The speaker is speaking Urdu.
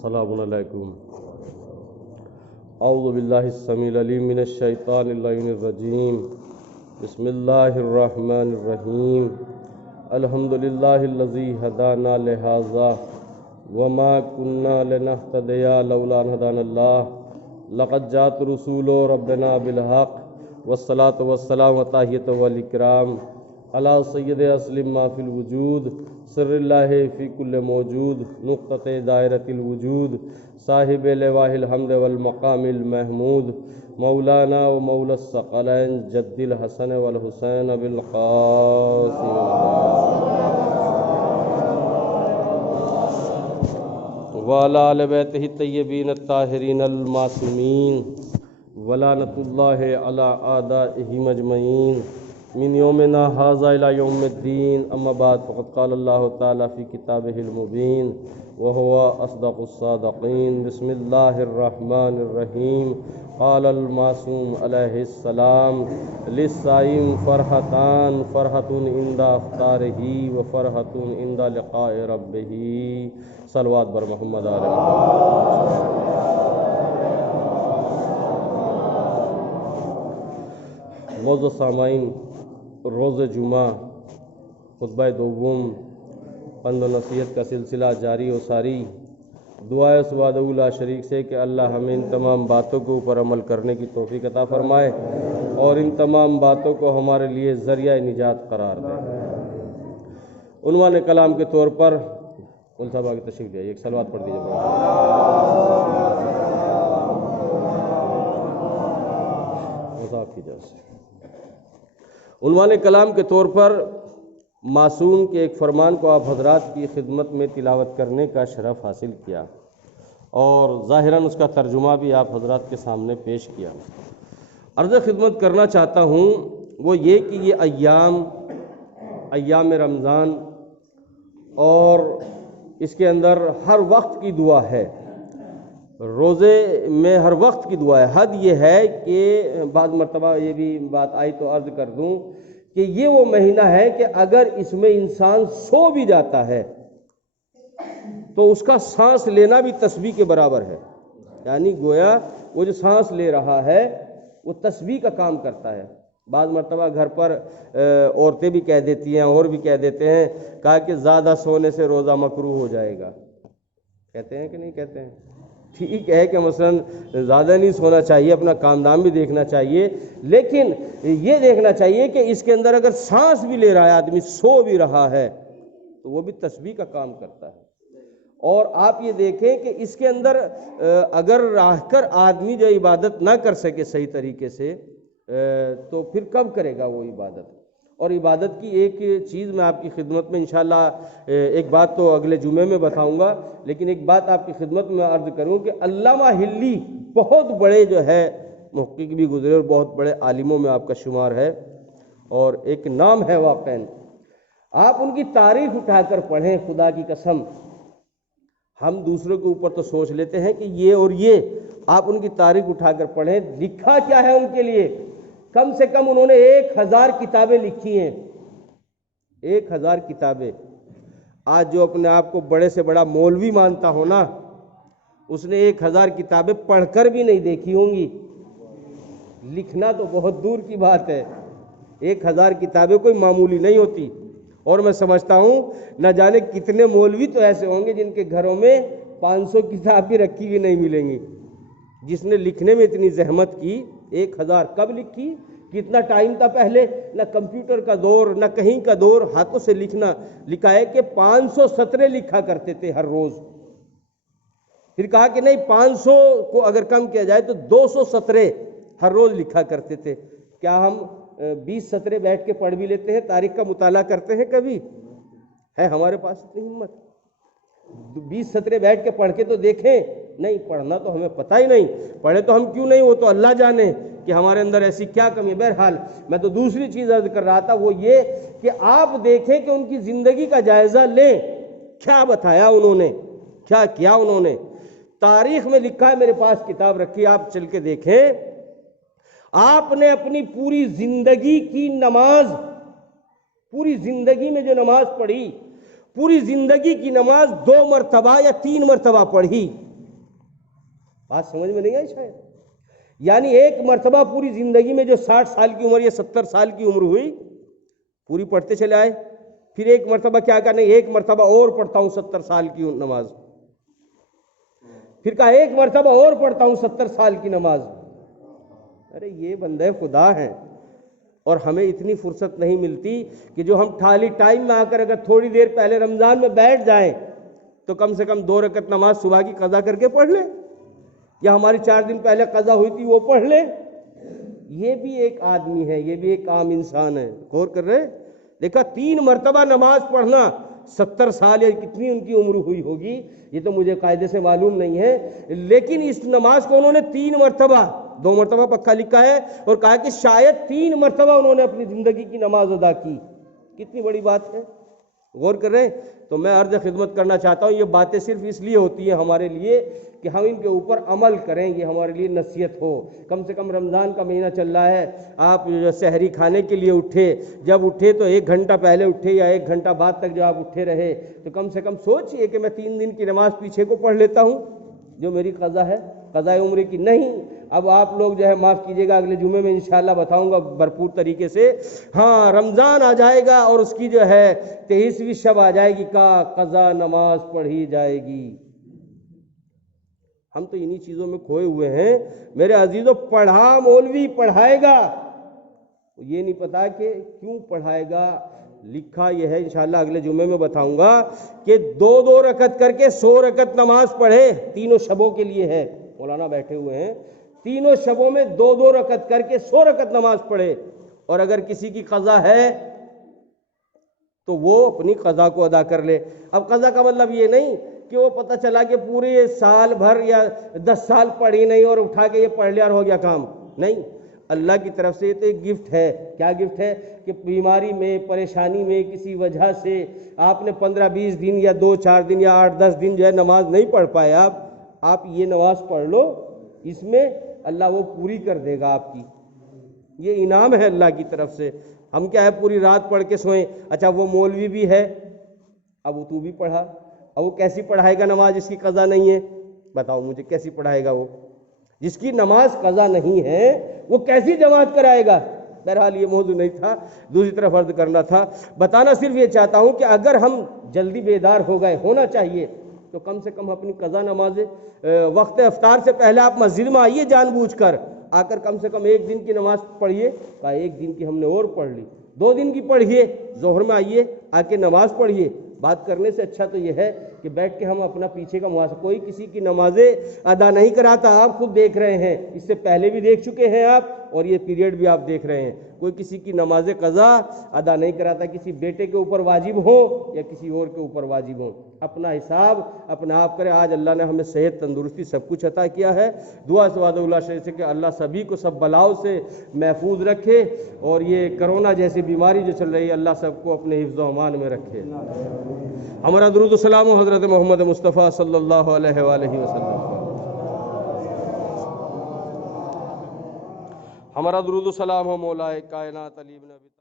السلام علیکم۔ اعوذ باللہ السمیع العلیم من الشیطان اللعین الرجیم، بسم اللہ الرحمن الرحیم۔ الحمد للہ الذی ہدانا لہذا وما کنا لنہتدی لولا ان ہدانا اللہ، لقد جاءت رسول ربنا بالحق والصلاة والسلام والتحیۃ والاکرام علی سید اسلم ما فی الوجود، سر اللہ فی کل موجود، نقطۃ دائرۃ الوجود، صاحب لواء الحمد والمقام المحمود، مولانا و مولا الثقلین جد الحسن والحسین بالقاسم، وعلی آل بیتہ الطیبین الطاہرین المعصومین، ولعنۃ اللہ علی اعدائہ مجمعین من یومنا ھذا الی یوم الدین۔ اما بعد فقد قال اللہ تعالی فی کتابہ المبین وہو اصدق الصادقین۔ بسم اللہ الرحمن الرحیم۔ قال المعصوم علیہ السلام: للصائم فرحتان، فرحۃ عند افطارہ و فرحۃ عند لقاء ربہ۔ صلوات بر محمد آل محمد۔ معزز سامعین، روز جمعہ خطبہ دوم پند و نصیحت کا سلسلہ جاری و ساری۔ دعائے سواد لا شریک سے کہ اللہ ہمیں ان تمام باتوں کے اوپر عمل کرنے کی توفیق عطا فرمائے اور ان تمام باتوں کو ہمارے لیے ذریعہ نجات قرار دے۔ عنوان کلام کے طور پر ان صاحب آگے تشریف لے، ایک صلوات پڑھ دیجیے۔ عنوان کلام کے طور پر معصوم کے ایک فرمان کو آپ حضرات کی خدمت میں تلاوت کرنے کا شرف حاصل کیا اور ظاہراً اس کا ترجمہ بھی آپ حضرات کے سامنے پیش کیا۔ عرض خدمت کرنا چاہتا ہوں وہ یہ کہ یہ ایام رمضان اور اس کے اندر ہر وقت کی دعا ہے، روزے میں ہر وقت کی دعا ہے۔ حد یہ ہے کہ بعض مرتبہ یہ بھی بات آئی تو عرض کر دوں کہ یہ وہ مہینہ ہے کہ اگر اس میں انسان سو بھی جاتا ہے تو اس کا سانس لینا بھی تسبیح کے برابر ہے، یعنی گویا وہ جو سانس لے رہا ہے وہ تسبیح کا کام کرتا ہے۔ بعض مرتبہ گھر پر عورتیں بھی کہہ دیتی ہیں اور بھی کہہ دیتے ہیں کہا کہ زیادہ سونے سے روزہ مکروہ ہو جائے گا، کہتے ہیں کہ نہیں کہتے ہیں؟ ٹھیک ہے کہ مثلا زیادہ نہیں سونا چاہیے، اپنا کام دام بھی دیکھنا چاہیے، لیکن یہ دیکھنا چاہیے کہ اس کے اندر اگر سانس بھی لے رہا ہے آدمی، سو بھی رہا ہے تو وہ بھی تسبیح کا کام کرتا ہے۔ اور آپ یہ دیکھیں کہ اس کے اندر اگر رہ کر آدمی جو عبادت نہ کر سکے صحیح طریقے سے تو پھر کب کرے گا وہ عبادت؟ اور عبادت کی ایک چیز میں آپ کی خدمت میں انشاءاللہ ایک بات تو اگلے جمعے میں بتاؤں گا، لیکن ایک بات آپ کی خدمت میں عرض کروں کہ علامہ حلی بہت بڑے جو ہے محقق بھی گزرے اور بہت بڑے عالموں میں آپ کا شمار ہے اور ایک نام ہے واقعاً۔ آپ ان کی تاریخ اٹھا کر پڑھیں، خدا کی قسم ہم دوسروں کے اوپر تو سوچ لیتے ہیں کہ یہ اور یہ، آپ ان کی تاریخ اٹھا کر پڑھیں، لکھا کیا ہے ان کے لیے۔ کم سے کم انہوں نے 1000 کتابیں لکھی ہیں، 1000 کتابیں۔ آج جو اپنے آپ کو بڑے سے بڑا مولوی مانتا ہو نا، اس نے 1000 کتابیں پڑھ کر بھی نہیں دیکھی ہوں گی، لکھنا تو بہت دور کی بات ہے۔ 1000 کتابیں کوئی معمولی نہیں ہوتی، اور میں سمجھتا ہوں نہ جانے کتنے مولوی تو ایسے ہوں گے جن کے گھروں میں 500 کتاب بھی رکھی ہوئی نہیں ملیں گی۔ جس نے لکھنے میں اتنی زحمت کی، 1000 کب لکھی؟ کتنا ٹائم تھا پہلے؟ نہ کمپیوٹر کا دور نہ کہیں کا دور، ہاتھوں سے لکھنا۔ لکھا ہے کہ 500 سطریں لکھا کرتے تھے ہر روز، پھر کہا کہ نہیں 500 کو اگر کم کیا جائے تو 200 سطریں ہر روز لکھا کرتے تھے۔ کیا ہم 20 سطریں بیٹھ کے پڑھ بھی لیتے ہیں؟ تاریخ کا مطالعہ کرتے ہیں کبھی؟ ہے ہمارے پاس اتنی ہمت؟ 20 سطریں بیٹھ کے پڑھ کے تو دیکھیں۔ نہیں، پڑھنا تو ہمیں پتہ ہی نہیں، پڑھے تو ہم کیوں نہیں، وہ تو اللہ جانے کہ ہمارے اندر ایسی کیا کمی ہے۔ بہرحال میں تو دوسری چیز عرض کر رہا تھا، وہ یہ کہ آپ دیکھیں کہ ان کی زندگی کا جائزہ لیں، کیا بتایا انہوں نے، کیا کیا انہوں نے۔ تاریخ میں لکھا ہے، میرے پاس کتاب رکھی، آپ چل کے دیکھیں۔ آپ نے اپنی پوری زندگی کی نماز، پوری زندگی میں جو نماز پڑھی، پوری زندگی کی نماز 2 مرتبہ یا 3 مرتبہ پڑھی، بات سمجھ میں نہیں آئی شاید؟ یعنی ایک مرتبہ پوری زندگی میں جو 60 سال کی عمر یا 70 سال کی عمر ہوئی پوری پڑھتے چلے آئے، پھر ایک مرتبہ کیا کرنے، ایک مرتبہ اور پڑھتا ہوں 70 سال کی نماز، پھر کہا ایک مرتبہ اور پڑھتا ہوں 70 سال کی نماز۔ ارے یہ بندے خدا ہیں، اور ہمیں اتنی فرصت نہیں ملتی کہ جو ہم ٹھالی ٹائم میں آ کر اگر تھوڑی دیر پہلے رمضان میں بیٹھ جائیں تو کم سے کم 2 رکعت نماز صبح کی قضا کر کے پڑھ لیں، یا ہماری 4 دن پہلے قضا ہوئی تھی وہ پڑھ لیں۔ یہ بھی ایک آدمی ہے، یہ بھی ایک عام انسان ہے، غور کر رہے ہیں؟ دیکھا 3 مرتبہ نماز پڑھنا، 70 سال یا کتنی ان کی عمر ہوئی ہوگی یہ تو مجھے قاعدے سے معلوم نہیں ہے، لیکن اس نماز کو انہوں نے 3 مرتبہ، 2 مرتبہ پکا لکھا ہے اور کہا کہ شاید 3 مرتبہ انہوں نے اپنی زندگی کی نماز ادا کی۔ کتنی بڑی بات ہے، غور کر رہے ہیں؟ تو میں عرض خدمت کرنا چاہتا ہوں، یہ باتیں صرف اس لیے ہوتی ہیں ہمارے لیے کہ ہم ان کے اوپر عمل کریں، یہ ہمارے لیے نصیحت ہو۔ کم سے کم رمضان کا مہینہ چل رہا ہے، آپ سحری کھانے کے لیے اٹھے، جب اٹھے تو 1 گھنٹہ پہلے اٹھے یا 1 گھنٹہ بعد تک جو آپ اٹھے رہے تو کم سے کم سوچئے کہ میں 3 دن کی نماز پیچھے کو پڑھ لیتا ہوں جو میری قضا ہے، قضا عمرے کی نہیں۔ اب آپ لوگ جو ہے معاف کیجئے گا، اگلے جمعے میں انشاءاللہ بتاؤں گا بھرپور طریقے سے۔ ہاں رمضان آ جائے گا اور اس کی جو ہے 23ویں شب آ جائے گی کا قضا نماز پڑھی جائے گی۔ ہم تو انہی چیزوں میں کھوئے ہوئے ہیں میرے عزیزوں۔ پڑھا مولوی پڑھائے گا، یہ نہیں پتا کہ کیوں پڑھائے گا، لکھا یہ ہے انشاءاللہ اگلے جمعے میں بتاؤں گا کہ 2 رکعت کر کے 100 رکعت نماز پڑھے، تینوں شبوں کے لیے ہے، مولانا بیٹھے ہوئے ہیں، تینوں شبوں میں 2 رکعت کر کے 100 رکعت نماز پڑھے، اور اگر کسی کی قضا ہے تو وہ اپنی قضا کو ادا کر لے۔ اب قضا کا مطلب یہ نہیں کہ وہ پتہ چلا کہ پورے سال بھر یا 10 سال پڑھی نہیں اور اٹھا کے یہ پڑھ لیا اور ہو گیا کام، نہیں۔ اللہ کی طرف سے یہ تو ایک گفٹ ہے۔ کیا گفٹ ہے؟ کہ بیماری میں، پریشانی میں، کسی وجہ سے آپ نے 15-20 دن یا 2-4 دن یا 8-10 دن جو ہے نماز نہیں پڑھ پائے، آپ یہ نماز پڑھ لو، اس میں اللہ وہ پوری کر دے گا آپ کی، یہ انعام ہے اللہ کی طرف سے۔ ہم کیا ہے پوری رات پڑھ کے سوئیں، اچھا وہ مولوی بھی ہے، اب وہ تو بھی پڑھا، اب وہ کیسی پڑھائے گا نماز جس کی قضا نہیں ہے؟ بتاؤ مجھے کیسی پڑھائے گا وہ؟ جس کی نماز قضا نہیں ہے وہ کیسی جماعت کرائے گا؟ بہرحال یہ موضوع نہیں تھا، دوسری طرف عرض کرنا تھا۔ بتانا صرف یہ چاہتا ہوں کہ اگر ہم جلدی بیدار ہو گئے، ہونا چاہیے، تو کم سے کم اپنی قضا نمازیں وقت افطار سے پہلے آپ مسجد میں آئیے، جان بوجھ کر آ کر کم سے کم 1 دن کی نماز پڑھیے۔ کہا 1 دن کی ہم نے اور پڑھ لی، 2 دن کی پڑھیے، ظہر میں آئیے، آ کے نماز پڑھیے۔ بات کرنے سے اچھا تو یہ ہے کہ بیٹھ کے ہم اپنا پیچھے کا محاسبہ، کوئی کسی کی نمازیں ادا نہیں کراتا، آپ خود دیکھ رہے ہیں، اس سے پہلے بھی دیکھ چکے ہیں آپ، اور یہ پیریڈ بھی آپ دیکھ رہے ہیں، کوئی کسی کی نماز قضا ادا نہیں کراتا، کسی بیٹے کے اوپر واجب ہو یا کسی اور کے اوپر واجب ہو، اپنا حساب اپنا آپ کرے۔ آج اللہ نے ہمیں صحت، تندرستی سب کچھ عطا کیا ہے، دعا سے وعدہ اللہ شریف سے کہ اللہ سبھی کو سب بلاؤں سے محفوظ رکھے، اور یہ کرونا جیسی بیماری جو چل رہی ہے اللہ سب کو اپنے حفظ و امان میں رکھے۔ ہمارا درود و سلام حضرت محمد مصطفیٰ صلی اللہ علیہ وآلہ وسلم۔ ہمارا درود و سلام ہو مولا کائنات علی بن ابی